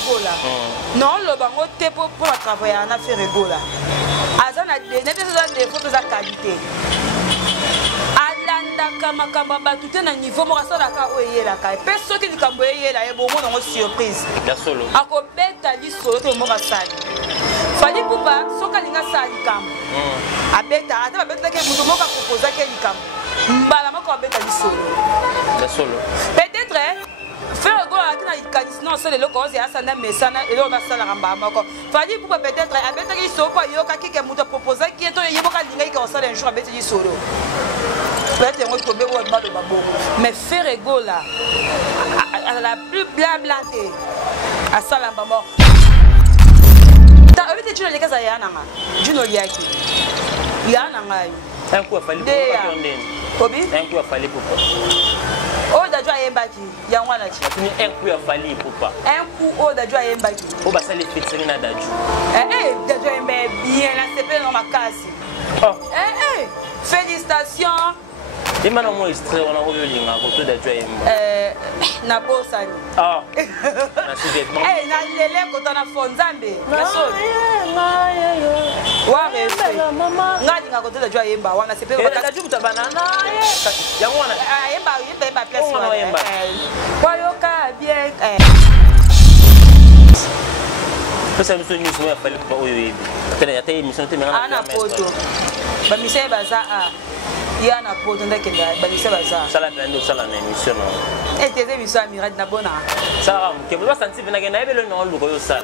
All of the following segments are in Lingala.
Ferregola. Non, le bango te pour travailler à Ferregola. Azana des photos de qualité. Alanda kama tout est niveau mo ça la ka oyé la ka. Personne qui dit kamboyé la e bon mo surprise. La solo. Ako beta li solo to mo basali. Fali pupa soka linga sali kam. Abeta ata beta ke muto mo ka proposer ke likam. Mbala mo ko beta li solo. La solo. Peut-être Ferregola qui na kanis non c'est le cause ya sana mesana et on a ça la ramba moko. Fali pupa peut-être abeta ki solo ko yo ka ki ke muto proposer ki to yebo ka linga ki ko ça un jour abeta li solo. Mais Ferregola, la plus blablantée, à Salambamo. T'as vu, tu as les cas à Yananga, Juno Yaki. Yananga. Un coup à fallu pour un coup à fallu pour pas. Oh, d'adjoint Yembaki, Yawanachi. Un coup à fallu pour pas. Un coup, oh, d'adjoint Yembaki. Oh, bah ça les fait serrer d'adjoint. D'adjoint Yembaki, bien, là, c'est pas dans ma casse. Félicitations. Et maintenant, moi, je suis en train de côté d'adjoint. Na bosani. Ah. Merci d'être là. Eh, na lele ko tana fonzambe. Wa refe. Ngadi ngako tela jwa yemba wana sepe ko tela jwa banana. Ya wana. Yemba place wana. Kwa yoka bien Parce que nous sommes nous appelés pour oyo. Tena ya tay mission tena na. Ana poto. Ba mission baza a. Ya na poto ndake ba mission baza. Sala bendo sala na mission. Et tes émissions Mirad na bona. Ça que vous sentez venir que na ebelo no lu ko yo sala.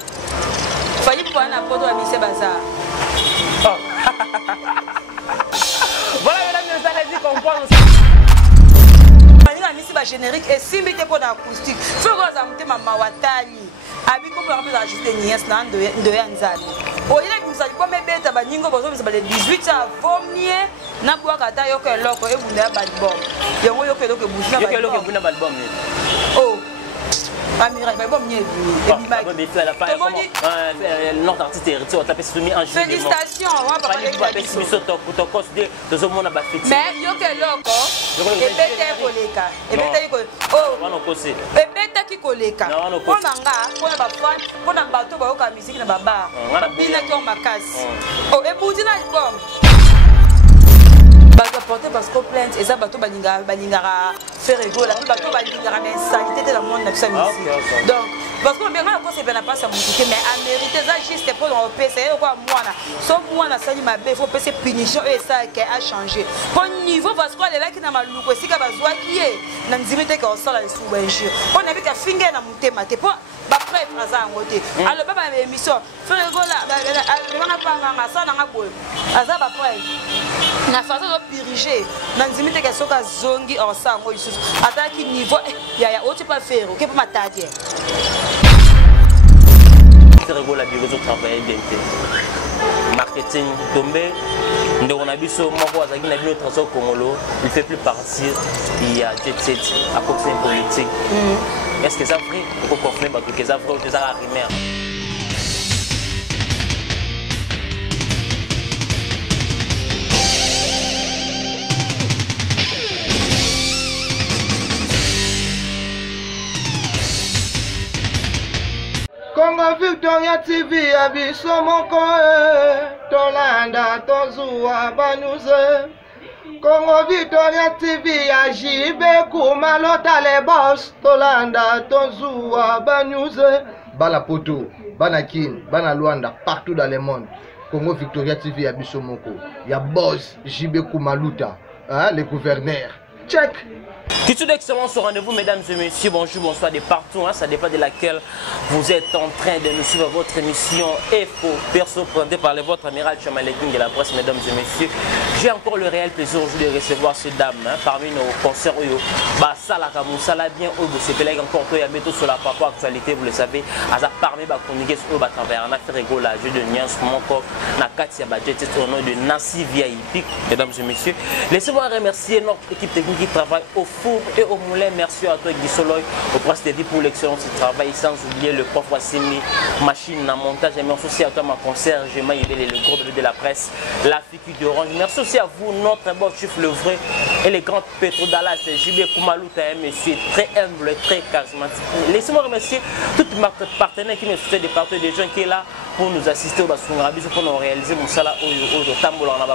Fali pour na poto ba mission baza. Voilà mesdames et messieurs, comprendre. Bani misi ba générique et simbi te pour acoustique. Faut que ça me mama watali. Abi ko ba peut ajouter nièce na ndo ya nzali. O ile bimsali ko mebeta ba ningo bozo bisa ba le 18 a vomie na bwa kata yo ke loko e bunda ba album. Yango yo ke loko bunda ba. Yo ke loko bunda ba album ni. Oh. Amira ba bom ni e bi ba. Ba be fait la fin comment notre artiste héritier on t'a soumis en juillet. Félicitations, on va parler de la mission to considérer de ce monde ba fiti. Mais yo ke loko e bete koleka. E bete ko oh. Wana kosi. E bete ki koleka. Ko manga ko na ba fan ko na bato ba yoka musique na baba. Bina ki on makasi. Oh e budi na album. Bato porter parce que plainte et ça bato balinga Ferregola bato balinga mais sanité dans le monde na ça musique. Donc parce que bien quand c'est bien pas ça musique mais à mériter ça juste pour on peut c'est quoi moi là sauf moi na sali ma faut passer punition et ça qui a changé. Pour niveau parce que les là qui na maluko sika bazwa qui est na nzimite ka osala les sous benjure. On a vu que finger na mutema te pour ba prêtre aza ngote. Alors baba émission Ferregola on a pas nganga ça na ngabo. Aza ba prêtre. Na façon de piriger na nzimite ka soka zongi ensemble isusu ataki niveau ya otu pas faire OK pour matadie. Ferregola biro zo travailler bien. Marketing tombé on a vu ce moko azaki na bino transport congolo il fait plus partie il y a jet set à côté politique. Est-ce que ça vrai pour confirmer parce que ça vrai que ça arrive. Congo Victoria TV abiso moko tolanda tozua banuze Congo Victoria TV ajibe kumalota le boss tolanda tozua banuze bala poto bana kin bana Luanda partout dans le monde Congo Victoria TV abiso moko ya boss jibe kumaluta le gouverneur check. Culture d'excellence au rendez-vous, mesdames et messieurs. Bonjour, bonsoir de partout. Hein, ça dépend de laquelle vous êtes en train de nous suivre votre émission EFO Perso présentée par votre amiral Chamaleking de la presse, mesdames et messieurs. J'ai encore le réel plaisir aujourd'hui de recevoir ces dames parmi nos concerts. Sala Kamoussala bien au c'est encore il y a bientôt sur la paroi actualité, vous le savez. Aza parmi ba communiquer sur ba travers na Ferregola jeu de Niance mon corps na Katia Badjet au nom de Nancy VIP, mesdames et messieurs. Laissez-moi remercier notre équipe technique qui travaille au four et au moulin. Merci à toi Guy Soloy, au Prince de Vie pour l'excellence du travail, sans oublier le prof Wassimi, machine à montage. Et merci aussi à toi ma concierge, le gros bébé de la presse, la figure d'Orange. Merci aussi à vous, notre bon chef le vrai et les grands Petro Dallas, JB Koumalouta, un monsieur très humble, très charismatique. Laissez-moi remercier tous mes partenaires qui me soutiennent des partenaires, des gens qui sont là pour nous assister au Basungrabi, pour nous réaliser mon salaire au Tamboula, on a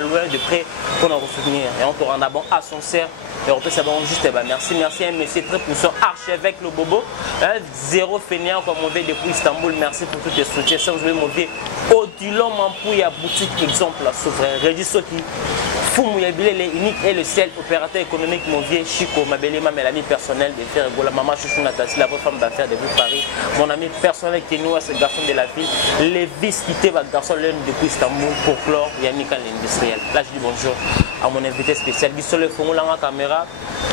loin de près pour nous soutenir. Et on te rend bon à son cerf. Et on peut savoir juste, merci, merci à un monsieur très puissant, archevêque le Bobo, zéro fainéant comme on veut depuis Istanbul. Merci pour tous les soutiens. Sans oublier mon vieux Odilon Mampouya, boutique exemple, souverain, Régis Soki, Foumouya Bilele, unique et le seul opérateur économique, mon vieux Chico, ma belle ma l'ami personnel de faire la maman Chouchou Natassi, la vraie femme d'affaires de vous Paris, mon ami personnel qui est nous, ce garçon de la ville, les vis quittés, votre garçon l'un depuis Istanbul pour clore, Yannick l'industriel. Là, je dis bonjour à mon invité spécial, qui sur le fond, la caméra,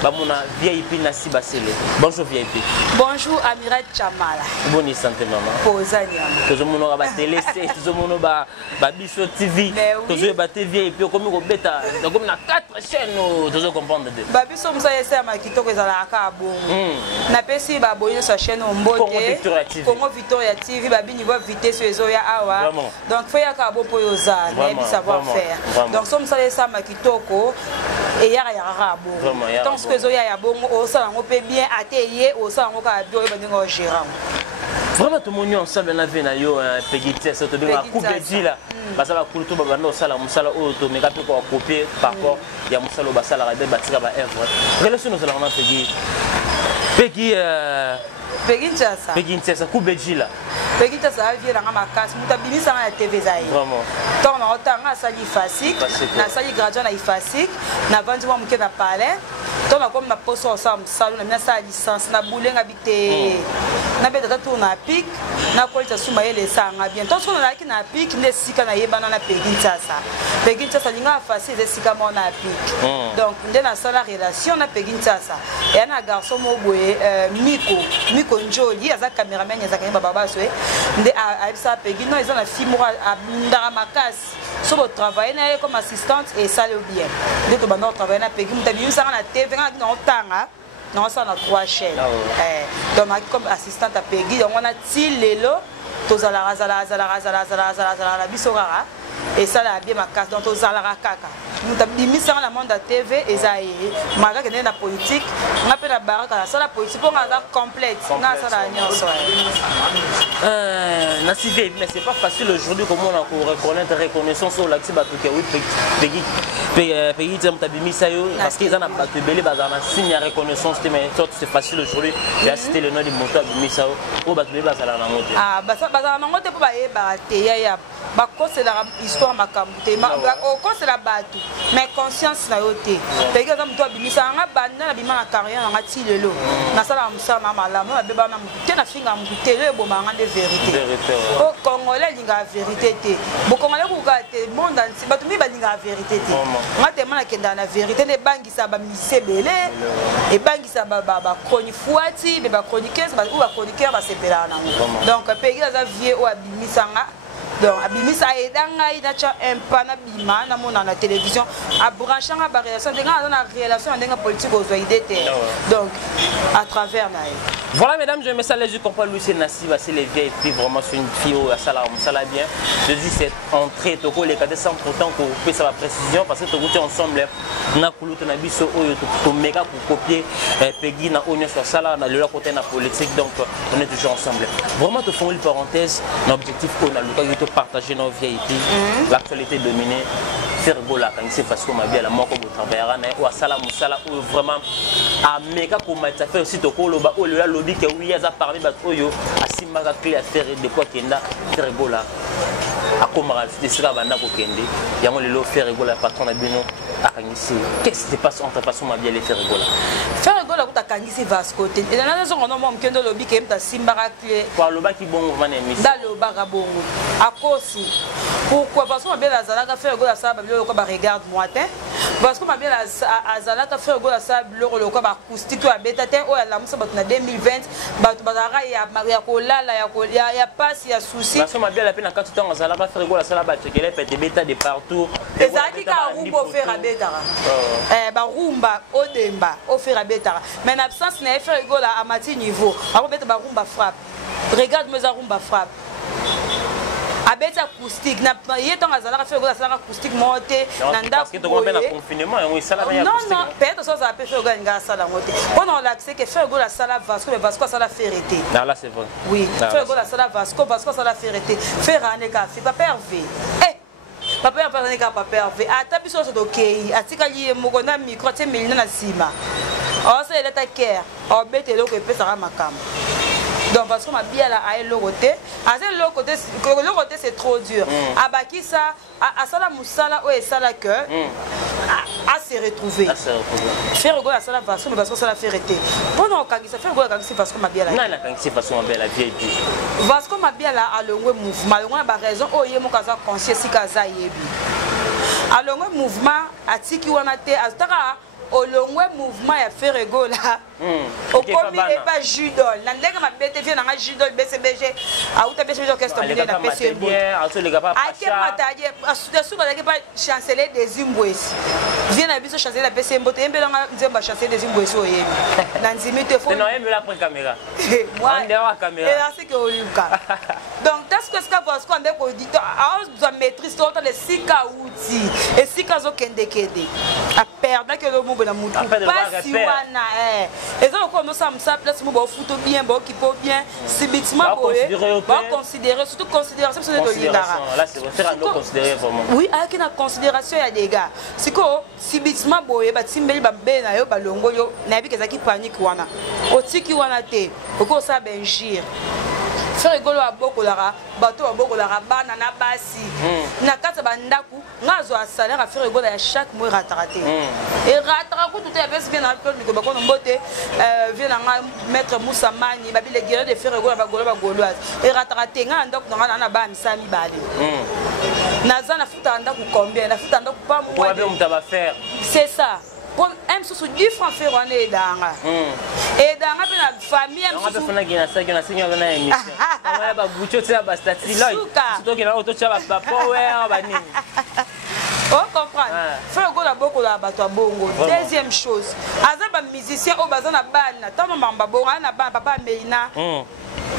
mon VIP Nassi Basile. Bonjour VIP. Bonjour Amirat Chamala. Bonne santé maman. Posania. Tout le monde va télé, tout le monde va Bichot TV, tout le monde va TV et puis comme on bêta, donc on a 4 chaînes, tout le monde comprend de deux. Babiso musa yesa makito ko ezala ka bongo. Na pesi ba boyo sa chaîne Ombote. Congo Victoria TV babi niveau vitesse ezo ya awa. Donc faut ya ka bo poyoza, na bi savoir faire. Donc so musa yesa makito ko et ya ka bongo. Donc ce que zo ya bongo o sa ngo pe bien atelier o sa ngo ka bio e bandingo gérant. Vraiment tout le monde ensemble na vie na yo pegite ça to bien coupe de là. Basa ba kulutu ba bando sala musala o to meka pe ko copier par rapport ya musala ba sala ba batika ba œuvre. Relation nous allons Peggy Ntsasa coupe de là. Peggy Ntsasa vie na makasi mutabimisa na TV zai. Vraiment. Donc na otanga sali fasik, na sali graduat na ifasik, na vandi mo muke na palais. Donc na comme na poso ensemble salon na mina sa licence na boulenga bité. Na beta tour na pic, na kolita suma yele sanga bien. Donc on a qui na pic ne sika na yeba na Peggy Ntsasa. Peggy Ntsasa linga facile de sika mo na pic. Donc nde na sala relation na Peggy Ntsasa. Et na garçon mo boye Miko Njoli aza cameraman ya zakani baba baswe nde a sa Peggy non ils ont la fille mo a ndara makasi. So bo travailler na comme assistante et ça le bien. Nde to banda travailler na Peggy mutabi ça na TV na otanga. Non, ça on a 3 chaînes. Donc comme assistante à Peggy, donc on a Tilelo, Tozala Bisorara, et ça la bien ma casse dans Tozala Kaka. Nous avons mis ça dans le monde de la TV et ça y est. Malgré que nous avons la politique, on appelle la barre ça la politique pour la complète. Mais c'est pas facile aujourd'hui comment on a reconnaître reconnaissance au Laxi Batouké. Oui, Peggy, tu as mis ça parce qu'ils ont un signe de reconnaissance. Mais c'est facile aujourd'hui. J'ai cité le nom du moteur de Missao. Au Batouké, ça l'a monté. Ah, ça l'a monté pour c'est la histoire ma camté. C'est la bateau. Mais conscience na yote. Peggy comme toi bimisa nga banda na bima na carrière na Tilelo. Na sala musa na malamu na beba na muté na finga muté le bo manga de vérité. Au Congolais linga vérité te. Bo Congolais ko ka te monde entier batu mi ba linga vérité te. Nga te mana kenda na vérité ne bangisa ba mise belé et bangisa ba chronique fuati be ba chroniqueuse ba ou ba chroniqueur ba sepela na. Donc Peggy za vie o abimisa nga. Donc abimisa edanga inacha empana bima na mona na télévision a brancher nga relation denga na relation ndenga politique aux idées. Donc à travers na. Voilà mesdames, je mets ça les yeux comprendre Louis Nassi c'est les vieilles filles vraiment c'est une fille au sala bien. Je dis cette entrée toko les cadets sans pourtant qu'on fait ça la précision parce que toko ensemble na kulutu na biso oyo to méga pour copier Peggy na onyo sur sala na le côté na politique donc on est toujours ensemble. Vraiment te font une parenthèse l'objectif qu'on a le partager nos vieilles filles l'actualité dominée faire gola quand c'est parce que ma vie la mort comme travaillera na ou sala musala ou vraiment a méga pour mettre faire aussi toko loba o le lobby que oui ça parmi ba oyo asimaka clé à faire de quoi kenda faire gola a komara de sera banda ko kende yango lelo faire gola patron na bino akangisi qu'est-ce qui se passe entre façon ma vie les faire gola ta kangisi vasco te et na zo ngono mom kendo lobi ke mta simbaka clé kwa loba ki bongo mané miss dalo baka bongo akosi pourquoi parce que bien la zalaka faire gola ça ba bilo ko ba regarde moi te parce que ma bien azalaka frère go la sa biloko loko ba acoustique ya beta te o ya la musa batuna 2020 batu bazara ya kolala ya passe ya souci parce que ma bien la peine quand temps azalaka frère go la sala ba tekele pete beta de partout ezaki ka rumba faire beta ba rumba odemba o faire beta mais en absence na frère go la amati niveau ako beta ba rumba frappe regarde mes rumba frappe abeti acoustique na yeto ngazala fait la sala acoustique monter nanda parce que to ngombe na confinement et sala ya acoustique non peut-être ça ça peut faire nga sala monter on a l'accès que faire la sala Vasco le Vasco sala ferreté là c'est vrai oui faire la sala Vasco sala ferreté faire ane ka fait papa Hervé papa Hervé ka papa Hervé ata biso so dokei atika lié moko na micro te melina na sima oh c'est l'état care obete loko epesa makamba. Donc parce que ma bien là à l'autre côté c'est trop dur. Abaki ça à sala musala ou ça la que à se retrouver. Faire go la sala parce que ça la fait arrêter. Bon non quand ça fait go quand c'est parce que ma bien là. Non la quand c'est parce que ma bien la vieille. Parce que ma bien là à le mouvement, on a ba raison o yemo kaza conscience si kaza yebi. À le mouvement atiki wana te ataka au long mouvement ya faire ego là au comme il pas judol nandeka ma bete vient na judol BCBG a uta BCBG orchestre milieu na PC ake mataje asuda suba laki pas chanceler des Zimbabwe vient na biso chanceler la PC mbote embela nzemba chanceler des Zimbabwe so yemi na nzimi te fo non embela prend caméra moi la caméra et là c'est que oliuka donc tas que ça parce qu'on est auditeur a besoin maîtrise tout les sika outi et sika zo kende kede a perdre que le mot na mutu pas si wana et ça comme ça me place mo ba futo bien ba kipo bien si bitima boye ba considérer surtout considération c'est de lingara là c'est faire à considérer vraiment oui avec une considération ya des gars c'est que si bitima boye ba timbeli ba bena yo ba longo yo na bi kezaki panique wana otiki wana te oko sa benjir faire golo abokolara bato abokolara bana na basi na kata bandaku ngazo asalaire a faire golo ya chaque mois rataraté et rataraku tout est bes bien na peu que bakono mbote vient na maître Moussa Mani babi les guerriers de faire golo ba goloise et rataraté nga ndaku na ba misami bale naza na futa ndaku combien na futa ndaku pas moi c'est ça pour un sous 10 francs faire on est danga et danga pe na famille on va faire na ça na seigneur na émission on va ba bucho tsa ba stati là surtout que na auto tsa ba papa ouais ba nini on comprend faire go la boko la bato bongo deuxième chose aza ba musicien o bazana bana tama mamba bonga na ba papa Meina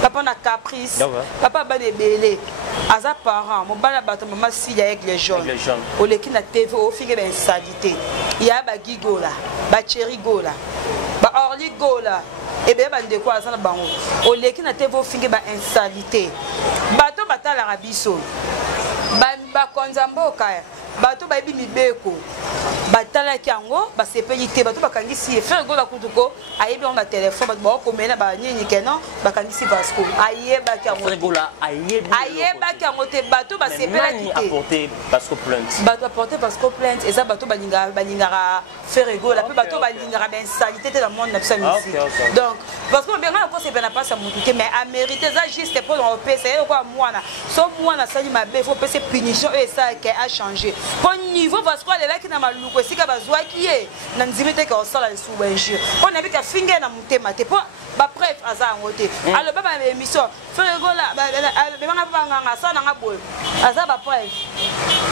papa na caprice papa ba nebele aza parent mon bana bato mama si avec les jeunes o leki na TV o finge ben salité ya ba gigola ba cherry gola ba orli gola et bien bande quoi ça na bango o leki na TV o finge ba insalité bato batala rabiso ba konzamboka bato ba ibi mibeko batala kiango ba sepeli te bato bakangisi faire gola kutuko ayebi on a téléphone bato ba komena ba nini kenon bakangisi Vasco ayeba kiango gola ayeba kiango te bato ba sepeli te apporter Vasco plainte bato apporter Vasco plainte et ça bato baninga faire gola pe bato baninga ben salité te dans monde na bisa musique donc parce que bien na ko se bena pas ça mutuke mais a mérité ça juste pour on peut c'est quoi mwana so mwana sali mabe faut passer punition et ça qui a changé pour niveau Vasco elle là qui na maluko sika bazwa qui est na nzimete ka osala le soubenjure on a vu ka finger na mutema te pour ba bref aza ngote alors baba émission faire gola ba nganga ça na boy aza ba bref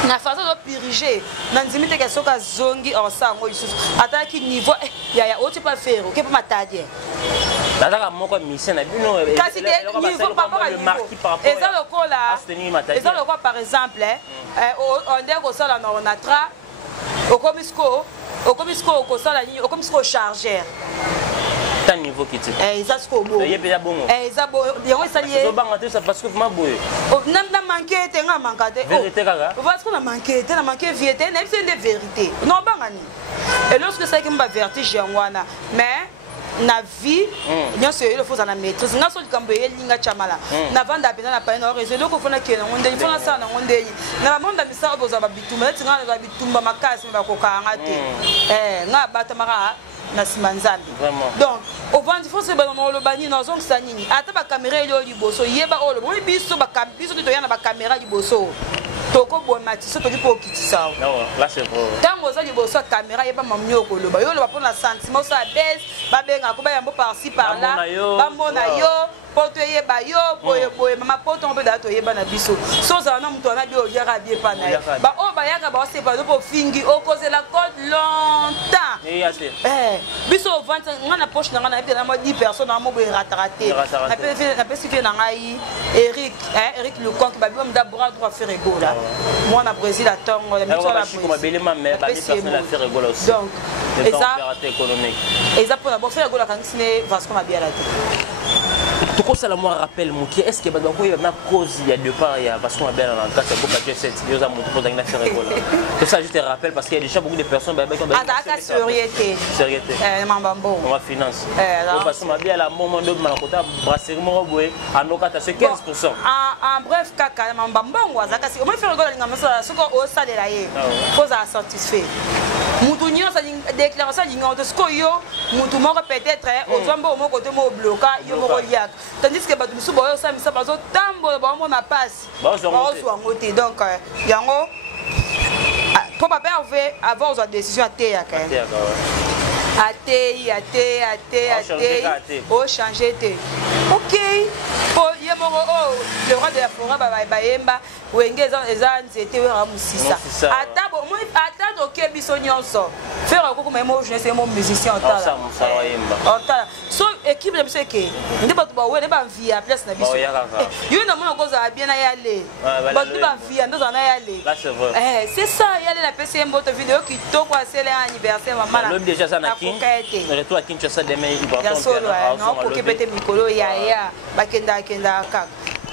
na façon de piriger na nzimete ka soka zongi osa ngo isusu ataki niveau ya autre pas faire OK pas matadie Nataka moko mission na bino kasi niveau par rapport à le marquis par rapport et ça le quoi là et ça le quoi par exemple on dit que ça là on a tra au komisco au ça là au komisco chargeur tant niveau qui tu ça ce qu'on il y a déjà bon ça bon bien on s'allier ça va monter ça parce que ma boye na manqué te nga manqué vérité kaka parce qu'on a manqué vérité na c'est une vérité non bangani et lorsque ça qui me vertige ngwana mais na vie nyonso il faut na maîtrise nga so likambo yelinga chamala na vanda bena na pa na réseau loko fona kena ngonde il faut na sana ngonde na monde misa oboza ba bitumba tinga na bitumba makasi ba kokanga te nga bata maka na simanzambi donc au vent il faut se ba no lo bani na zongi sanini ata ba caméra yo liboso yeba olo bo biso ba biso to yana ba caméra liboso toko bomatiso toki po kitisa non là c'est vrai tango za liboso caméra yeba mamnyo koloba yo loba pona sentiment ça baisse ba benga ko ba yambo par ci par là ba mona yo poto yeba yo boye mama poto on peut dato yeba na biso so za na mtu ana bio yaka bien pa na ba o ba yaka ba se ba do po fingi o cause la code longtemps biso vente ngana poche na ngana bien na 10 personnes na mo boye ratraté na pe suffit na ngai Eric Lecon qui ba bio mda bras droit faire ego là moi na Brésil à tongo la mission la aussi donc et ça économique et ça pour la faire ego la quand c'est Vasco Mabia la tout comme ça, moi rappelle Mouki, est-ce qu'il y a une cause il y a deux parts, il y a parce qu'on a bien en cas de Jet 7, il y a montré pour une affaire rigolo. Tout ça, je te rappelle parce qu'il y a déjà beaucoup de personnes qui ont besoin de sérieuxité. Sérieuxté. On va finance. Parce qu'on a bien la moment de Malakota, brasserie Moroboué, à nos cas, c'est 15%. En bref, Kaka, Mambambo, Zakasi, on va faire rigolo, ce qu'on a au salaire là, faut être satisfait. Moutounion, ça déclaration d'ignorance de ce qu'on y a, Moutoumon peut-être, aux hommes au côté au bloca, il y a tandis que bato biso boyo ça misa bazo tambo ba mona passe bazo ngote donc yango pour pas perdre avant la décision à terre au changer ok pour yemoro le roi de la forêt ba yemba wenge eza nzete wera musisa atabo moi atado ke biso nyonso faire ko kuma mo jeune c'est mon musicien otala otala so équipe de biso ke ndi bato ba wele ba via place na biso yo na mona ko za bien na yale bato ba via ndo za na yale c'est ça yale la PCM boto vidéo qui to ko sele anniversaire maman là déjà ça na kin retour à Kinshasa demain il va non pour que pete mikolo ya bakenda kaka.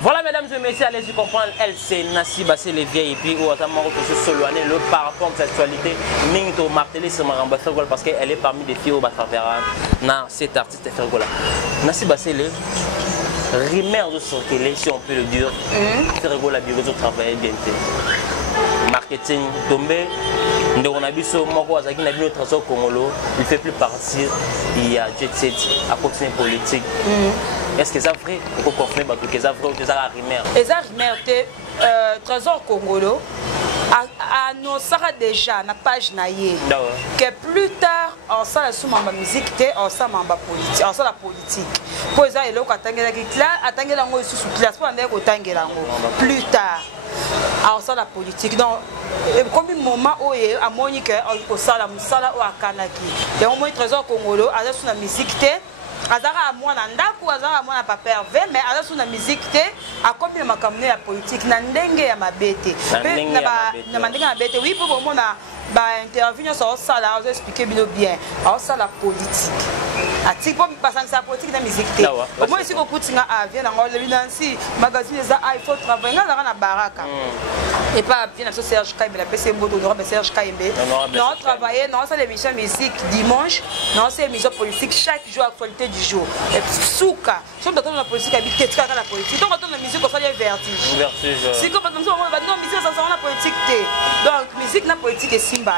Voilà mesdames et messieurs, allez-y comprendre, elle c'est Nassi Bassé les vieilles et puis où attendant que ce Soloane le parfum de sexualité Minto martelé sur Maramba Fergola parce qu'elle est parmi les filles au Batravera dans cet artiste Fergola. Nassi Bassé les rimeurs de sortir si on peut le dire, Fergola bureau de travail bien fait. Marketing tombé, on a vu ce mot à Zaki n'a vu notre trésor Congolo, il fait plus partie, il y a Jet Set à continuer politique. Est-ce que ça vrai? Il faut confirmer que ça vrai ou que ça a rimeur? Et ça rimeur, trésor Congolo annoncera déjà na page naïe que plus tard on sera la sous-mamba musique, on sera mamba politique, on sera la politique. Pour ça il est là atangela kitla atangela ngo sous classe pour ande ko tangela ngo plus tard. Alors ça la politique donc comme un moment où à Monique on sala musala ou akanaki. Et au moins trésor Congolo à sous la musique azara moi na ndako azara moi na papa Hervé mais ala sous na musique té a combien makamne ya politique na ndenge ya mabete na ndenge ya mabete oui pour moi na ba intervenir sur ça là on expliquer bien alors ça la politique atik pour passer sa politique na musique té au moins si ko kutinga avion na ngolo binansi magazine za il faut travailler na baraka et pas bien na Serge Kaimbe la PC Mboto de Serge Kaimbe non travailler non c'est l'émission musique dimanche non c'est émission politique chaque jour actualité du jour et souka si on attend la politique habite qu'est-ce que la politique donc on attend la musique on fait des vertiges si comme non musique ça la politique té donc musique na politique et simba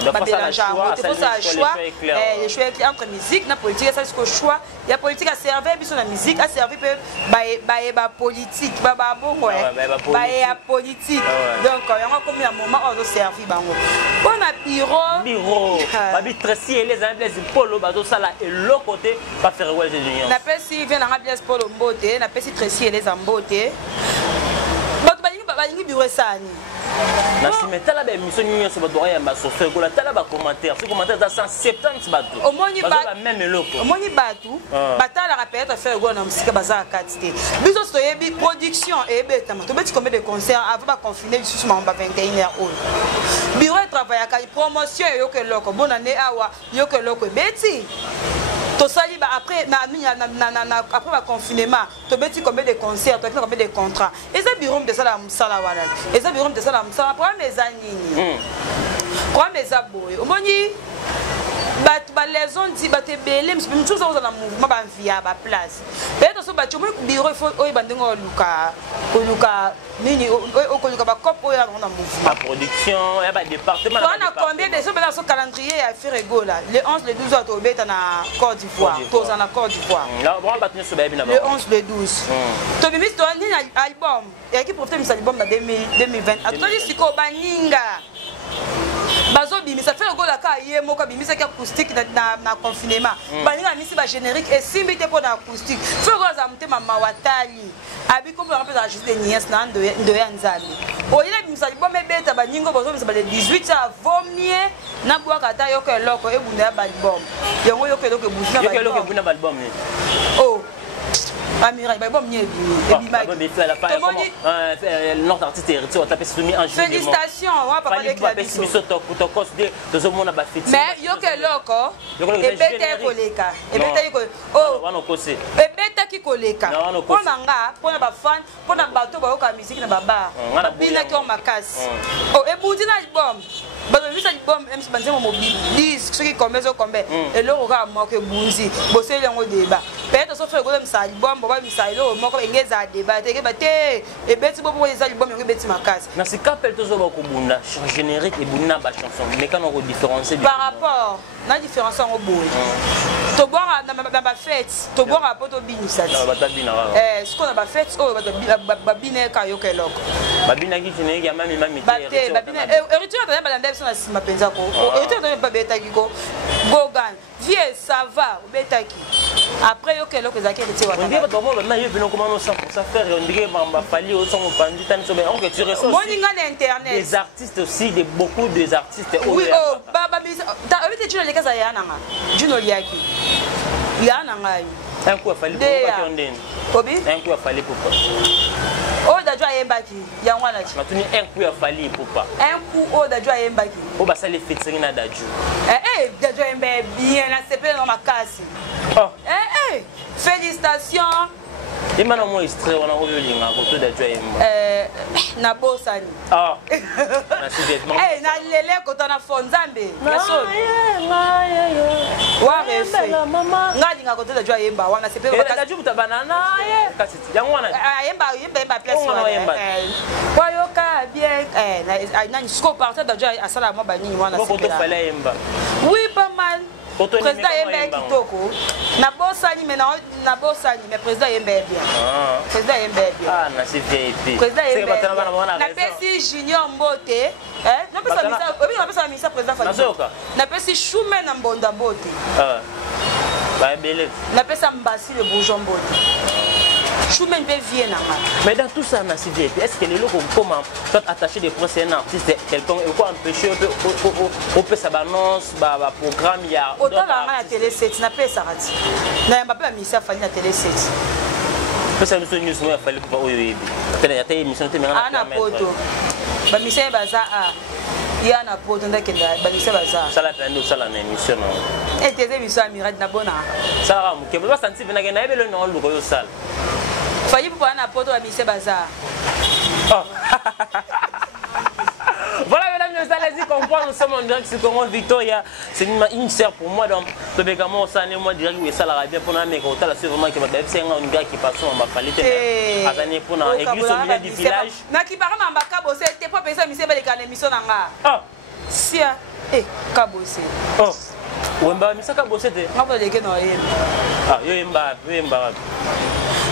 donc faut ça choix le choix entre musique na politique ça c'est le choix il y a politique à servir biso na musique à servir ba politique ba bongo ba politique donc il y a comme un moment on doit servir bango on a bureau babi Tracy et les anglais polo bazo sala et l'autre côté pas faire ouais des unions na pesi vient na bias polo mbote na pesi Tracy et les ambote bato balingi bureau sani Nassi mais tala ba émission union se bato ya ba so faire gola tala ba commentaire ce commentaire dans 170 bato au moni ba même eloko au moni bato batala rappeler faire gola na musika baza katité biso so yebi production et beta to beti combien de concerts avant ba confiner sous mamba 21h bureau de travail ka promotion yo que loko bonne année awa yo que loko beti to sali ba après après le confinement to beti combien de concerts to combien de contrats et ça bureau de sala musala wala et ça bureau de sala musala pour mes années quoi mes aboy omoni les ont dit bato ebele misusu oza na mouvement bavia baplace peut-être so bato omoi bureau ifo oyo bandenge oluka nini okoluka bacope oyo yango na mouvement production ya badépartement wana combien de so mpena so calendrier ya Ferregola le 11 le 12 oyo tobeta na Côte d'Ivoire toza na Côte d'Ivoire le 11 le 12 tobimisi toa nini album eyaki profite misa album na 2020 atotali sikoyo baninga bazobimisa Ferregola ka ye moko abimisaki acoustique na confinement baninga misi bagénérique esimbi te mpo na acoustique Ferregola aza motema mawatali abikombolaka mpe ezala juste de niese na ndoya nzambe oyina bimisa album ebeta baningo bazobimisa bale 18 avomie nabwaka ata yoka eloko ebunda ya balbum yango yoka eloko ebunda balbum Amiral, bon mieux notre artiste héritier, on t'a soumis en juillet. Félicitations, on papa de Claviso. Mais yoke loko, ebete koleka, ebete ko oh, ebete ki koleka. Pour manga, pour na ba fan, pour na bato ba yoka musique na baba. Bina ki on makasi. Oh, ebudi na album. Bazo visa album MC Banzemo mobile. Disque ceux qui commencent combien et le roga mo ke bunzi. Bosé yango débat. Peut-être so fait golem sa album ba misailo moko engeza débat te bate et beti bobo les albums yango beti makasi. Na si kapel to zo ba ko bunda générique et bunda ba chanson. Mais quand on différencier par rapport na différence en boy. To boire na ba fête, to boire po to bini ça. Ce qu'on a ba fête oh ba bine ka yoke loko. Ba bina ki générique ya mami bate ba bine héritier ta ba ndebe na sima penza ko. Héritier ta ba beta ki ko. Gogan, vieux ça va, beta ki. Après yoke loko za ki héritier wa. On dit ba ba na yebino comment on ça faire on dit ba fali au son bandi tan so ben on que tu reçois. Moninga na internet. Des artistes aussi beaucoup des artistes. Oui oh baba ta évite tu les casa ya nanga. Juno liaki. Ya nanga. Un coup a fallu pour pas qu'on donne. Kobi? Un coup a fallu pour pas. Oh d'ajwa yembaki. Ya ngwana chi. Matuni un coup a fallu pour pas. Un coup oh d'ajwa yembaki. Oh ba ça les featuring na d'aju. D'ajwa yembe bien na CP dans ma casse. Oh. Félicitations. Et maintenant moi extrait on a oublié nga ko to d'aju yemba. Na bosani. Ah. Merci vêtement. Na lele ko na fonzambe. Na so. Wa refe. Ngadi nga ko to d'aju yemba wana CP ba d'aju butabana kasi yango wana. Yemba place wana. Kwa yoka bien na ni sco partir d'aju asala mo bani wana CP. Ko to fala yemba. Oui pas mal. Président Yembe kitoko na bosani mais na bosani mais président Yembe bien. Président Yembe bien. Ah na c'est VIP. Président Yembe. Na pesi Junior Mbote, na pesa misa, obi na pesa misa président Fadi. Na pesi Choumen na Mbonda Mbote. Ba belé. Na pesa Mbasi le bourgeois Mbote. Choumen peut vient nanga. Mais dans tout ça na c'est VIP. Est-ce que les locaux comment soit attaché des princes un artiste quelqu'un et quoi empêcher on peut ça annonce ba programme il y a autant la télé 7 na pesa rati. Na mba pe misa Fadi na télé 7. Parce que nous news moi fallait pas oui. Tena ya télé émission te menga na poto. Ba misa baza ya na poto ndakenda ba misa baza. Ça la peine ça la émission non. Et tes émissions Amirad na bona. Ça va mu ke ba sentir venga na ebelo no luko yo sala. Failli pour un apôtre à Michel Bazar. Voilà, mesdames et messieurs, allez-y comprendre, nous sommes en direct sur Congo Victoria. C'est une sœur pour moi, donc le bégamon, ça n'est moi direct où ça la bien pour un mec, on t'a c'est vraiment que ma c'est un gars qui passe on m'a fallu à l'année pour une église au milieu du village. Na qui parle en Bakabo, c'était pas penser à Michel Bazar quand l'émission nanga. Ah, si Kabosé. Oh. Wemba misaka bosete. Ngabo leke no yemba. Ah, yo yemba.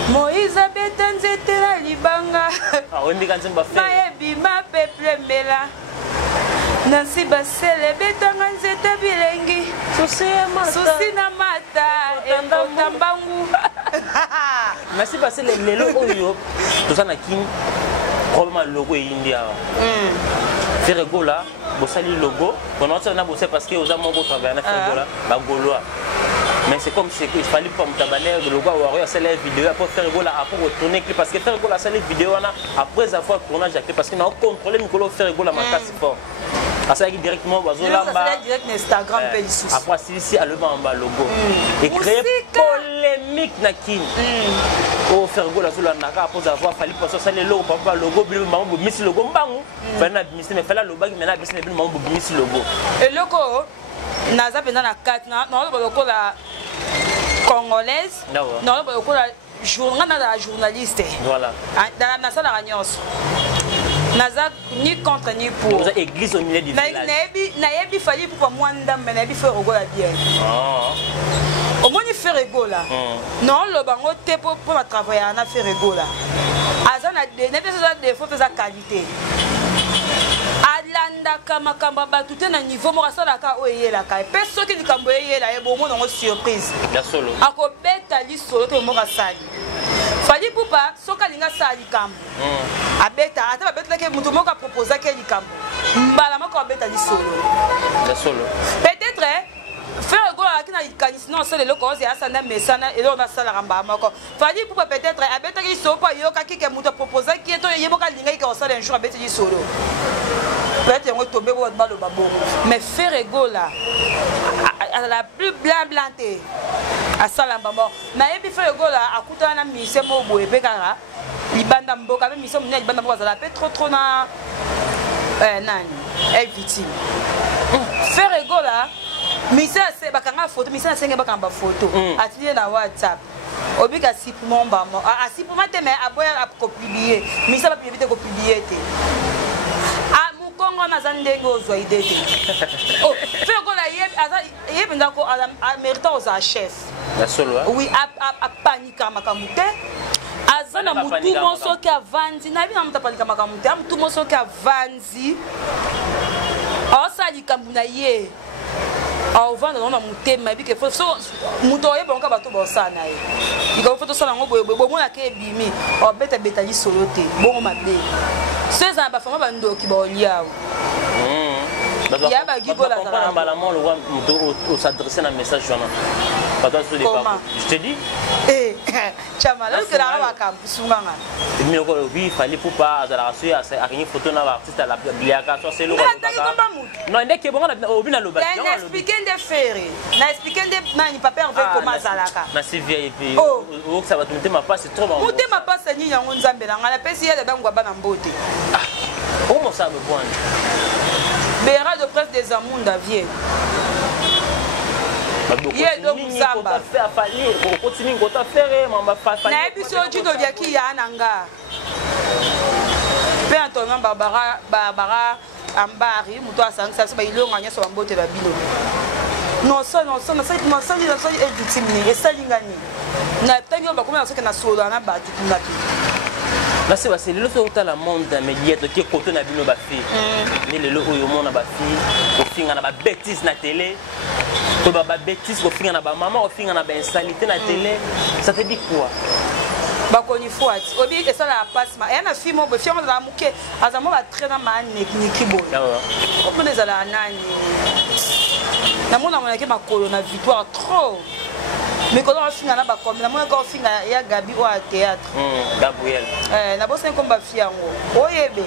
Moïse beta nzete la libanga. Ah, wembi kanzi mba fe. Mayebi ma peuple mela. Nansi basele beta nzete bilengi. Susi na mata ekota mbangu. Nansi basele lelo oyo. Tozana kin probablement logo india. Ferregola bosali logo. On a na bossé parce que aux amants pour travailler na Ferregola ba goloa. Mais c'est comme si il fallait pas m'tabaner le logo ou c'est la vidéo après Ferregola après retourner clip parce que Ferregola c'est les vidéos après avoir tournage parce qu'on a contrôlé micro Ferregola ma casse fort. Ça y directement bazolamba direct Instagram après ici à le bamba logo et créer polémique na kin o Ferregola sur la naka après avoir fallu passer ça les logo papa logo bi mambo miss logo mbangu fana miss mais fala logo mais na miss mais mambo miss logo et logo naza penza na 4 naoloba lokola congolaise naoloba lokola journaliste voilà nasalaka nyonso naza ni contre ni pour vous église au milieu du village nayebi fali pour moi ndambe nayebi faire regola bien au moins faire regola non le bango te pour travailler na faire regola azana des défaut de sa qualité alandaka makambo bato te na niveau moko asalaka oyo eyelaka mpe soki likambo eyela ye bomona yango surprise akobeta lisolo te moko asali fali pupa soki alingi asala likambo abeta ata babetaki moto moko apropozaki likambo mbala moko abeta lisolo peut-être faire go aki na likanisi non osala eloko oyo asanda mesana eloko nasalaka mbala moko fali pupa peut-être abetaki lisolo mpo ayokaki ke moto apropozaki ye to yeboka alingaki ke osala un jour abeti lisolo peut-être yango tombe bo baloba bongo mais faire ego là la plus blanc te asala mbambo nayebi faire ego là akutana na mise mo boye pe kaka libanda mboka pe mise mo na libanda mboka azala pe trop na nani elle victime faire ego là mise ase bakanga photo mise asenge bakanga photo atilié na WhatsApp obika sipimo mbamo asipimo te mais aboya publier mise ba publier te ko publier te Congo naza ndenge ozwa idée te oh fait ko la yeb ndako mérita oza chef oui a panika makambo te azana mutu moso ki avandi na bina mutu panika makambo te mutu moso ki avandi osala likambo na ye ovanda na mutema ebike so mutu oyeba nka bato bosala na ye likambo foto osala yango boye bomona ke ebimi obeta lisolo te bongo mabe seza bafama bandoki baolia on s'adressait un message je te dis il fallait pour pas une photo dans l'artiste à la bibliothèque non il est bon on a le expliquer des ferrés na expliquer des nani papa Hervé comment zalaka na c'est vieille et puis ça va te monter ma passe c'est trop bon monter ma passe ni yango nzambe la ngala pesi ya dango bana mbote comment ça me prend Béra de presse des amours d'Avier. Il y a donc Zamba. Barbara Ambari, Moutoua Sansa, il a sur un botte de la bino. Non, ça, est victime, et ça, l'ingani. N'a pas eu beaucoup de na solo na batu na là c'est le fait que la monde médias qui côté na bino ba fi mais le oyo mona ba fi ko finga na ba bêtise na télé to ba bêtise ko finga na ba maman ko finga na ba insanité na télé ça te dit quoi bakoni fuati obi esa la passe ma yana fi mo be fi mo za muke azamo ba traîner ma niki bo ko mona za la nani na mona mona ke makolo na victoire trop. Mais quand on finit là bas comme la moindre quand on finit il y a Gabi au théâtre. Gabriel. Na bosse un combat fiango. Oyebe.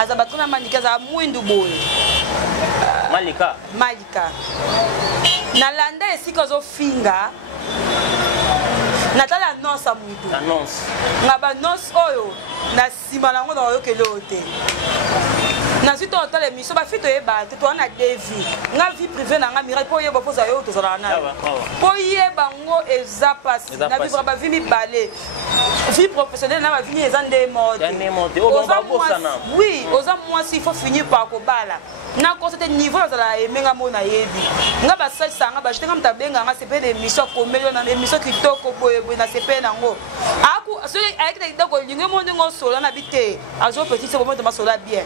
Azabatuna Malika za mwindu boy. Malika. Na landa esika zo finga. Natala annonce amutu. Annonce. Ngaba annonce oyo na sima nango na oyo kelote. Na suite à l'émission, ba fito e ba te to na devi. Nga vie privée na nga mira po yeba poza yo to zala na. Po yeba ngo eza passe. Na vivre ba vie mi balé. Vie professionnelle na ba vie ezande mode. Oui, oza moi si il faut finir par ko bala. Na ko c'était niveau zala emenga mona yebi. Nga ba sa nga ba jitenga mtabenga nga sepe l'émission komelo na émission kitoko boye na sepe nango. Aku so avec des dako lingo monde ngo solo na bité. Azo petit c'est comment de ma sola bien.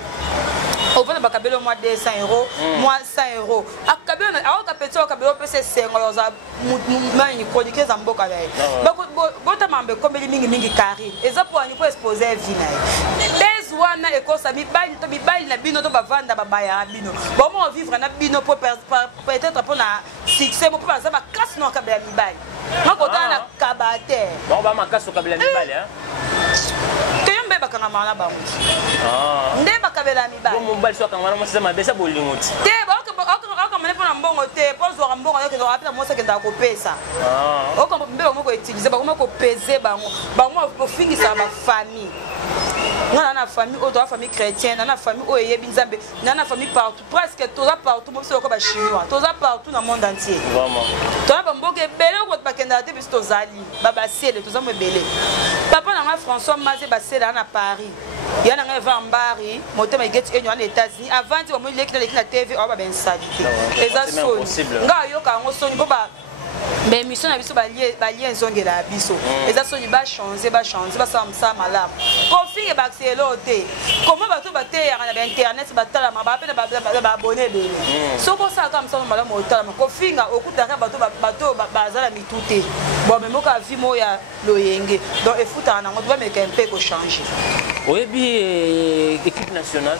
Au fait, le mois 200 euros, moi 100 euros. A kabelo, a kapetso kabelo pese sengo yoza mani chronique za mboka lai. Bota mambe comme mingi carré. Eza pour ani pour exposer vina. Bezwana ekosa bibali na bino to bavanda babaya bino. Bon moi vivre na bino pour peut-être pour na succès pour pas ça ba casse no kabela mibali. Ngako na kabate. Bon ba makaso kabela mibali hein. Bakanga mala ba muti nde bakabela mibali bo mbali so kanga mala mosema besa bolinguti te ba mele pona mbongo te po zo mbongo yo ke zo apela mosa ke ndako pesa oko mbebe moko utiliser ba ko peser bango po fingisa ba famille Dans la famille, dans la famille chrétienne, dans la famille, dans la famille partout, presque tout ça partout, même si on est chinois, tout ça partout dans le monde entier. Vraiment. Tu as un belé ou pas qu'un daté puis tout ça li, baba c'est tout ça me belé. Papa n'a François Mazé basé là à Paris. Il y a un Vambari, monté ma guette et aux États-Unis. Avant de me l'écouter la TV, on va bien salité. Et ça c'est impossible. Nga yo ka on sonne boba. Mais mission na biso ba lien zongela biso. Et ça sonne ba changer ba ça malade. Confie ba c'est l'autre. Comment ba to ba te ya na internet ba tala ma ba pe ba abonné de. Soko ça comme ça malade mo tala ma confie nga okutaka ba to ba zala mitute. Bon mais mo ka vi mo ya loyenge. Donc il faut ta na ngo ba me ka un peu ko changer. Oui, bien équipe nationale.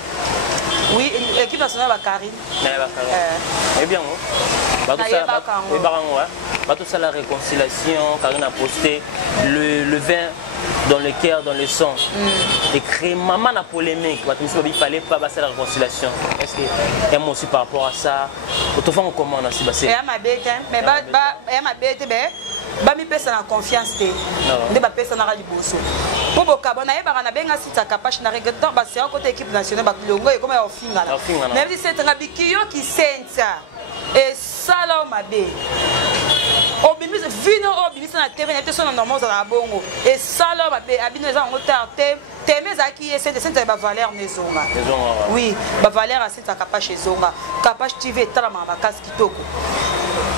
Oui, l'équipe nationale va Karine. Eh bien, tout ça, la réconciliation, Karine a posté le vin dans le cœur, dans le sang. Et créer maman la polémique. Il fallait pas passer la réconciliation. Est-ce qu'il y a un mot aussi par rapport à ça? Autrefois, on commande aussi. Il y a ma bête, mais bami pesa na confiance te nde ba pesa na rali boso po bokaba na yeba na benga sita capable na regardant ba c'est côté équipe nationale ba longo e comme ya ofinga na mais dit c'est nga bikiyo ki senta et sala mabe obimis vino obimis na TV na te so na normal za bongo et sala mabe abino za ngotarte teme za ki senta senta ba valeur nezonga oui ba valeur a senta capable chez zonga capable TV tala ma kasi kitoko.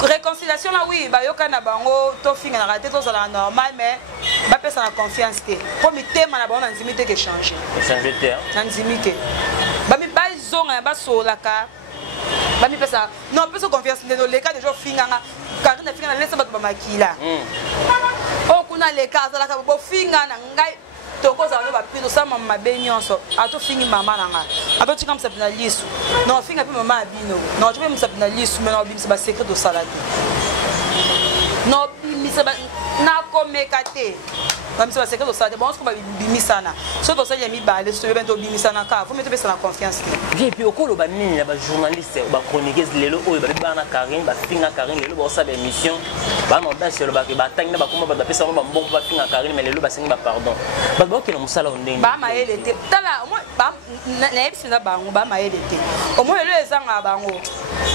Réconciliation là oui bah yoka na bango to finga na raté to ça normal mais ba pesa na confiance te pour mi tema na bango na nzimite ke changer te na nzimite ba mi ba zonga ba solaka ba mi pesa non pesa confiance te le cas de jo finga nga Karine finga na laisse ba makila o kuna le cas za la ka bo finga na ngai toko za ba pino sa mama be nyonso ato fingi mama na nga ato tika msapi na lisu non finga pe mama abino non tu peux msapi na lisu mais non bimisa ba secret de salade non bimisa ba na komekate bimisa ba secret de salade bon ko ba bimisana so to sanya mi bale so bento bimisana ka faut mettre pesa na confiance bien puis okolo ba nini ba journaliste ba chroniqueuse lelo oyo ba na Karine ba finga Karine lelo ba sa ba émission ba no da selo ba ke ba tanga ba kuma ba pesa ba mbongo ba finga Karine mais lelo ba singa ba pardon ba ba ke no musala ondenge ba ma elete tala moi ba na ebisina bango ba ma elete au moins le ezanga bango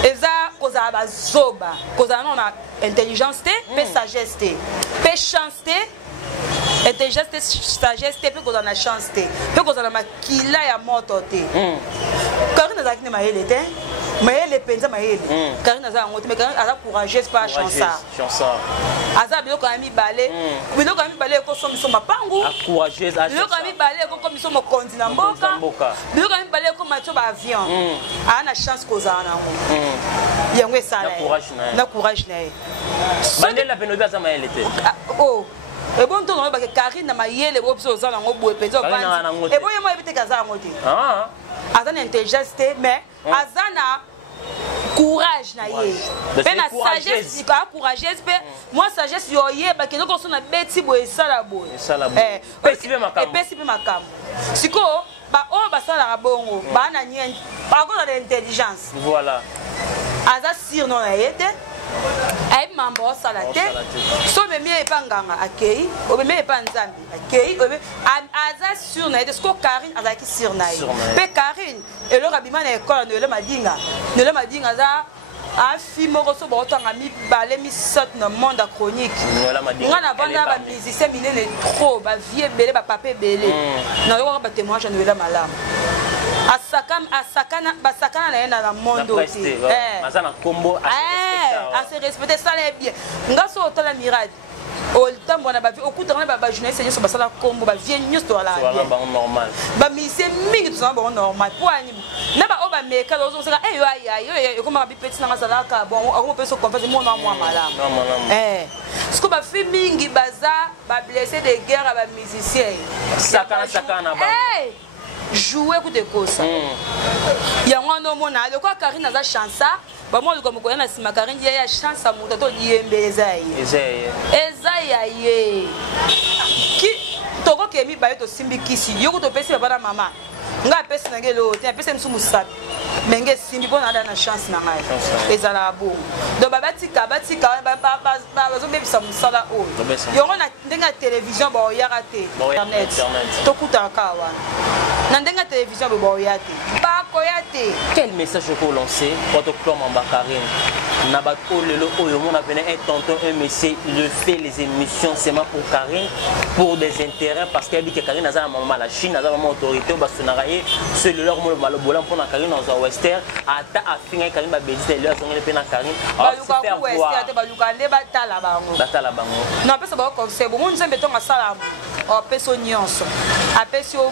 eza koza ba zoba koza na intelligence te pe sagesse te pe chance te intelligence te sagesse te pe koza na chance te pe koza na makila ya moto te Karine za kine ma elete mais penza ma ele Karine za ngote mais Karine aza courageuse pas chansa aza biloko ya mibale biloko ya mibale ko somiso mapangu courageuse biloko ya mibale ko komiso mokonzi na mboka biloko ya mibale ko matio ba avion ana chance koza na ngo yango esala na courage na ye bandela penobi za ma ele te oh et bon ton ba ke Karine na mayele bo biso za na ngo boe penza bandi et bon yemo ebite kaza ngote azana intelligence te mais azana courage na ye pe na sagesse ka courageuse pe moi sagesse yo ye ba ke ko so na beti boe sala boe pesi be makam siko ba o ba sala bongo ba na nyen ba ko na intelligence voilà aza sir non na yete ay mambo sala te so me mi epanganga akei o me epanzambi akei aza sur na yete sko Karine aza ki sur na ye pe Karine elo rabima na école no le madinga za afi moko so ba otanga mi balé mi sot na monde chronique nga na banda ba musicien minene trop ba vie belé ba papé belé na yo ba témoignage no le malam asakana na yenda na monde aussi mazana kombo à se respecter ça les bien nga so otala mirage o tambo na ba vie okutana ba journaliste nyo so basala kombo ba vie nyo to la normal ba mise mingi to ba normal pour animo na ba o ba meka lo so saka yo yo ko ma bi petit na sala ka bon o peut se confesser mon moi malam ce que ba fi mingi baza ba blessé de guerre ba musicien sakana ba jouer coup de course yango no mona le quoi Karine za chansa ba mo ko moko na sima Karine ya chance muto to liembe ezai ye ki toko ke mi ba to simbi kisi yoko to pesi ba na mama nga pesi na ngelo te pesi msu musabi ndenge esimbi mpo na chance na ngai ezala bongo donc batika bazobebisa mosala oyo yango na ndenge ya télévision baoyaka te internet tokutaka wana na ndenge ya télévision baoya te bakoya te. Quel message vous lancez votre club en Bakarine? Nabat Olelo Oyomon a venu un tonton, un monsieur, il fait les émissions seulement pour Karine, pour des intérêts, parce qu'il dit que Karine a un moment la Chine, a un moment autorité, au Bastonaraye, c'est le leur mot malobolan pour la Karine dans un western, à finir Karine va béditer, il a son épée à Karine. Alors, c'est faire voir. Non, parce que c'est bon, nous mettons à ça, on peut son nuance, après sur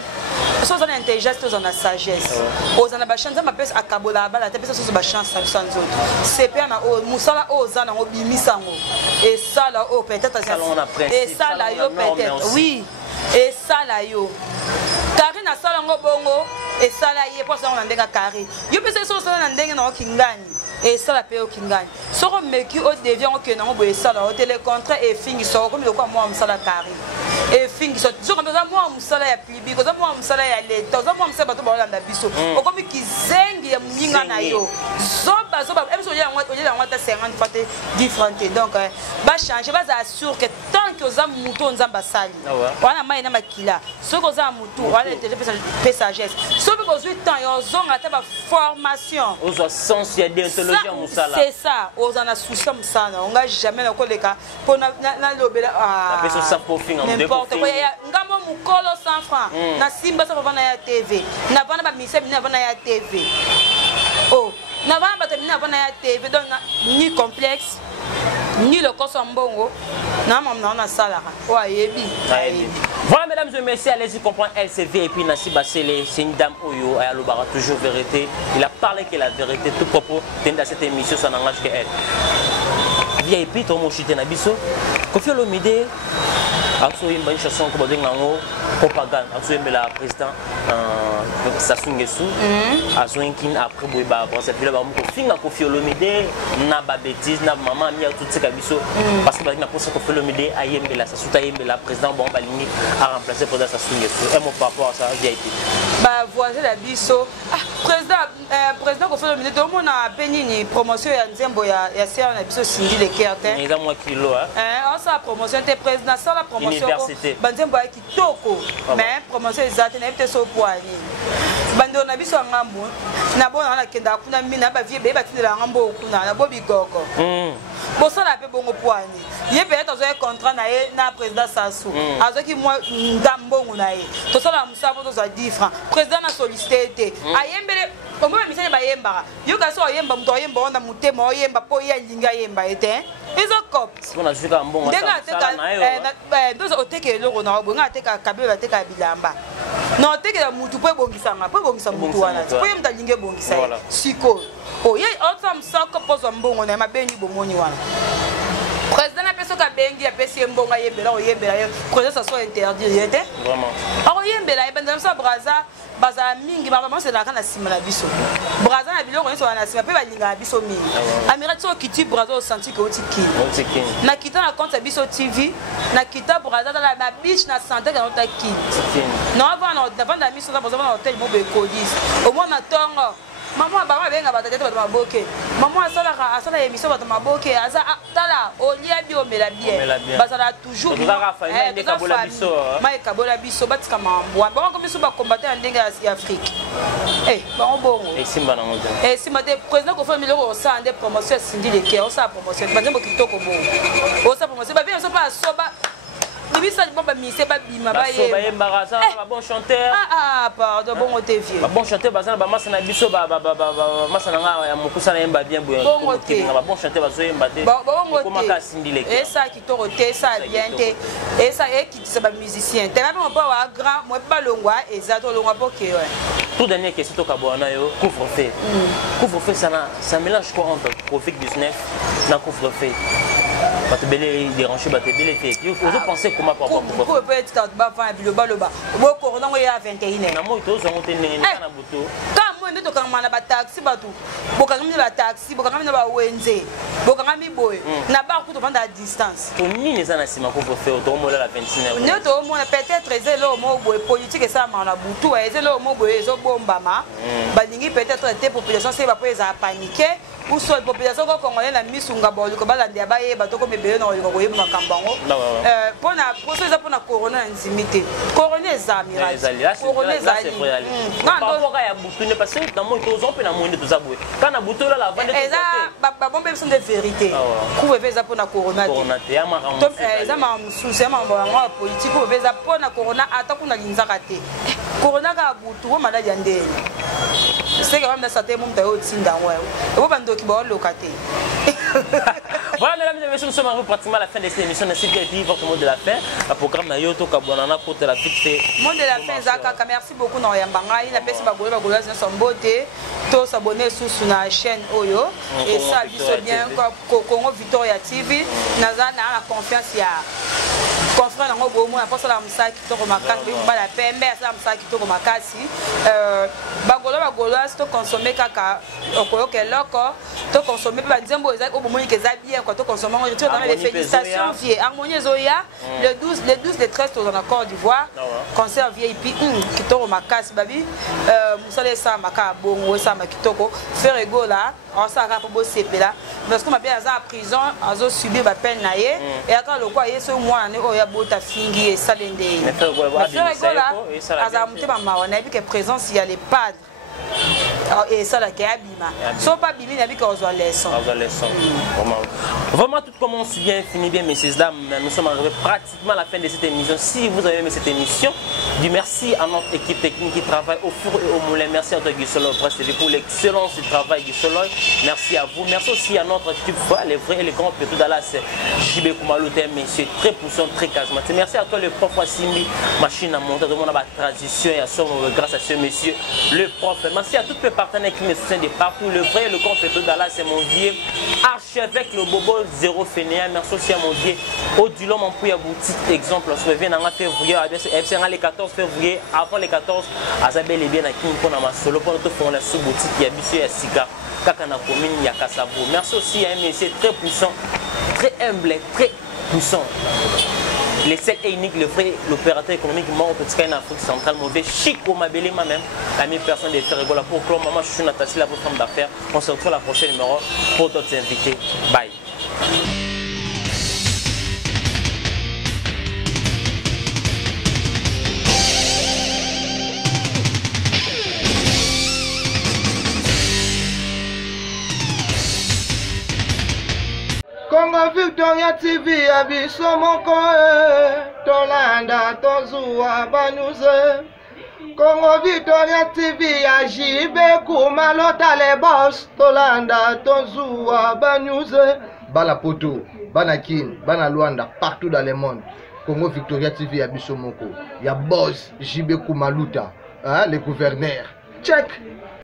l'intelligence, on a sagesse. On a la chance, on a à Kabola, la tête, on a la chance, c'est bien. Musala ozana obimisango et ça là oh peut-être et ça là yo peut-être oui et ça là yo Karine a sala ngo bongo et ça là yé pour ça on ndenga Karine yo peut se so na ndenga na okingani et ça la paye okingani so ko meki o devient o ke na ngo ça là o télécontrat et fingi so comme quoi moi musala Karine et fingi so zo comme ça moi musala ya pibi ko ça moi musala ya leta ça moi musala bato ba landa biso o comme kizengi ya minga na yo zoba même si on y a 50 fois différentes donc bah changer bah assure que tant que aux amoutons nous ambassali on a maïna makila ceux que aux amoutons on a des sagesse ceux que aux 8 ans ils ont atteint ma formation aux sens il y a déontologie en musala c'est ça aux en a souci musala on n'a jamais le collègue pour na lobela ah la personne sans profil en n'importe quoi ngamo mukolo 100 francs na simba ça va na ya TV na bana ba mise na bana ya TV oh na bana ba terminer bana ya TV donc ni complexe ni le Kosambongo na maman na sala wa yebi. Voilà mesdames et messieurs, allez-y comprendre LCV et puis Nassi Bassele, c'est une dame Oyo, elle a toujours vérité. Il a parlé que la vérité tout propos dans cette émission ça n'engage que elle. VIP to mo chité na biso, Koffi Olomide Aso une bonne chanson comme on dit propagande. Aso la président Sassou Nguesso. Aso une après boiba pour cette ville ba mo finga Koffi Olomide na ba bêtise na maman mi tout ce kabiso parce que ba na posa Koffi Olomide ayembe la Sassou tayembe la président bon balingi a remplacé président Sassou Nguesso. Et mon par rapport à ça VIP. Ba voisin la biso président Koffi Olomide tout le monde a benini promotion ya Nzembo ya ser na biso Sindi le Kertin. Il a moins kilo on sa promotion était président ça la promotion université banzembo ya kitoko mais promotion ezate na éviter so poani bando na biso ngambo na bona na kenda kuna mina ba vie be batindela ngambo kuna na bobi gogo bosala pe bongo poani ye pe to zo contrat na ye na président Sassou azoki moi ngambongo na ye to sala musabo to za 10 francs président na sollicité ayembele kombo misele ba yemba yo ka so yemba muto yemba onda mutema yemba po ya linga yemba ete izo cop on a vu ka mbongo sala na yo ndozo oteke eloko na obonga ateka kabelo ateka bilamba na oteke mutu po ebongisanga po ebongisa mutu wana po yemta linge bongisa siko o ye otsam sako pozo mbongo na mabengi bomoni wana président na peso ka bengi ya pesi mbonga yembela o yembela yo président ça soit interdit yete vraiment o yembela ibanda sa braza baza mingi maman c'est la kana sima na biso braza na biloko nso na sima pe balinga biso mingi amira tso kiti braza o senti que otiki na kita na compte biso TV na kita braza na beach na santé ka otaki na vanda miso na bozo na hotel mo be kodis au moins na tongo maman baba benga batete bato maboke maman asala émission bato maboke aza tala olia bi omela bien basala toujours kabola biso batika mambwa bango comme biso ba combattre en ndenge ya Afrique bango bongo simba na ngoja simba de président Koffi Olomide o sa ande promotion Sindi le Kertin o sa promotion banzembo kitoko bongo o sa promotion ba bien so pa soba Bibisa bon ba mise ba bima ba ye ba embarrassant ba bon chanteur pardon bon te vieux ba bon chanteur bazana ba masa na biso ba masa na nga ya mokusa na yemba bien boye ba bon chanteur bazo yemba te comment ka Sindi le Kertin et ça qui to te ça bien te et ça et qui ça ba musicien te même pas wa grand moi pas longwa et ça to longwa poké tout dernière question to kabona yo couvre-feu ça mélange quoi entre Covid-19 na couvre-feu pas te belé déranger pas te belé fait vous pensez comment par rapport pourquoi peut être ba fa biloba loba bo corona ngo ya 21h na moi to zo monter na buto quand boye to kangama ba taxi batu bokangami ba taxi bokangami na ba wenze bokangami boye na ba ku to vanda à distance to nini za na sima ko faire to mo la 29 ne to mo peut-être ezelo mo boye politique ça ma na butu ezelo mo boye ezo bombama balingi peut-être était population c'est ba po eza paniquer ou soit population ko congolais na misunga bolu ko bala ndia ba ye bato ko bebele na ko yeba makambango pona poso eza pona corona nzimité corona ezamira corona ezali pas ya butu ne parce que dans mon tozon pe na monde tozabwe kana butu la vendre eza ba bombe sont de vérité ku eza pona corona te ya makambo eza ma souci ma ba politique ku eza pona corona ata kuna linzaka te corona ka butu ko maladi ya ndeni c'est que même ça te mon tayo tinda ouais et ba ndoki ba lokate. Voilà, mesdames et messieurs, nous sommes arrivés pratiquement à la fin de cette émission. Merci de dire votre mot de la fin. Le programme na yoto kabonana pour te la fixer. Mot de la fin Zaka, merci beaucoup na yambanga. Il a pesi ba gola son beauté. Tous s'abonner sur la chaîne Oyo et ça biso bien Congo Victoria TV. Naza na la confiance ya confrère na ngobo mo na posa la msaki to ko makasi ba la pembe sa msaki to ko makasi bagola to consommer kaka okoyo keloko to consommer ba nzembo eza obomoni ke za bien quoi to consommer on retire dans les félicitations vie harmonie zoya le 12 le 13 dans la Côte d'Ivoire concert VIP kitoko makasi babi musale sa maka bongo sa makitoko faire ego là on ça rapa bo sepela parce que ma bien à prison azo subir ba peine na ye et aka lokwa yeso mwana ne oya bota fingi et salende mais faire ego là azamuté ba mawa na bi que présence il y a les padres et ça la kabima so pas bimi na bi que ozo leçon vraiment tout commence bien fini bien messieurs dames nous sommes arrivés pratiquement à la fin de cette émission. Si vous avez aimé cette émission, dis merci à notre équipe technique qui travaille au four et au moulin. Merci à toi Guy Solo Presse TV pour l'excellence du travail Guy Solo. Merci à vous. Merci aussi à notre équipe les vrais et les grands Pétou Dallas JB Koumalouté, monsieur très poussant, très charismatique. Merci à toi le prof Wassimi, machine à monter, tout le monde a la transition et à son grâce à ce monsieur le prof. Merci à tous mes partenaires qui me soutiennent de partout. Le vrai et le grand Pétou Dallas, c'est mon vieux archevêque le bobo zéro fainéant. Merci aussi à mon vieux Odulon Mampouya boutique exemple. On se revient en février, FC les 14 février, avant les 14, Azabel et bien à qui nous avons solo pour notre fond la sous-boutique, il y a Bissou et à Sika, Kakana commune, il y a Kassabo. Merci aussi à un monsieur très puissant, très humble, très puissant. Les 7 et unique, le vrai, l'opérateur économique mort au petit cas en Afrique centrale, mauvais chic au Mabélé, moi-même, la même personne de faire rigoler pour Claude, maman, je suis Natassi, la femme d'affaires. On se retrouve la prochaine numéro pour d'autres invités. Bye. Congo Victoria TV abiso moko tolanda tozua banuze Congo Victoria TV ya jibe kumalota le boss tolanda tozua banuze bala poto bana kin bana Luanda partout dans le monde Congo Victoria TV abiso moko ya boss jibe kumaluta le gouverneur check